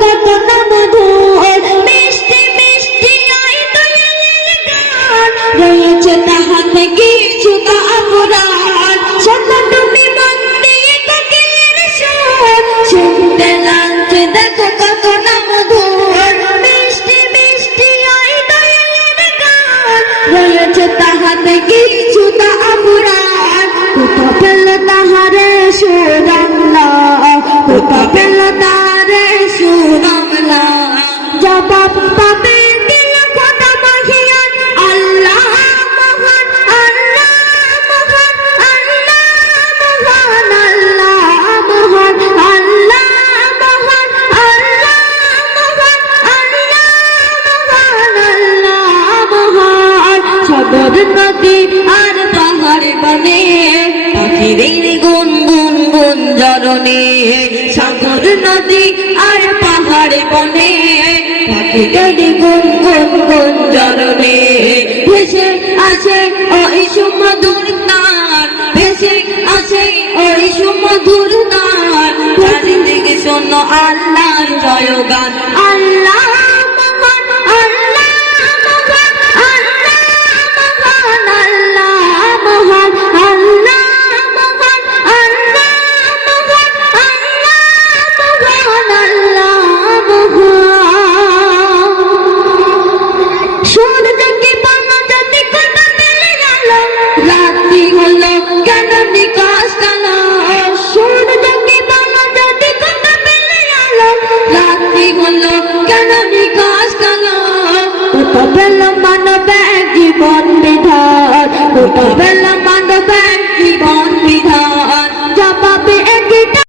কত না মধুর, মিষ্টি মিষ্টি আই দয়ালের গান, রয়েছে তাহাতে কিছু তা অপরাধ। শোনো তুমি মন দিয়ে কোকিলের সুর, শুনতে লাগছে দেখো কত না মধুর, মিষ্টি মিষ্টি আই দয়ালের গান, রয়েছে তাহাতে কিছু তা অপরাধ। কোথা পেল তাহারে সুর আল্লাহ, কোথা পেল তারে সুর আল্লাহ, জবাব পাবে দিল খোদা মহিয়ান। আল্লাহ মহান, আল্লাহ মহান, আল্লাহ মহান, আল্লাহ মহান, আল্লাহ মহান, আল্লাহ মহান, আল্লাহ মহান, আল্লাহ মহান। সাগর নদী আর পাহাড় বনে পাখিদের গুন গুন গুন জরনে, সাগর নদী আর পাহাড় বনে পাখিদের গুন গুন গুন জরনে। ভেসে আসে ওই সুমধুর তার, ভেসে আসে ওই সুমধুর তার, চারিদিকে শোনো আল্লাহর জয়গান। আল্লাহ মহান, আল্লাহ মহান, আল্লাহ মহান, আল্লাহ মহান, আল্লাহ মহান, আল্লাহ মহান, আল্লাহ মহান, আল্লাহ মহান। সূর্যকে পানা যদি কোথা পেলে গেল, রাত্রি হলো কেন নিকাশ কালো। সূর্যকে পানা যদি কোথা পেলে গেল, রাত্রি হলো কেন নিকাশ কালো। কোথা পেল মানব জীবন বিধান, কোথা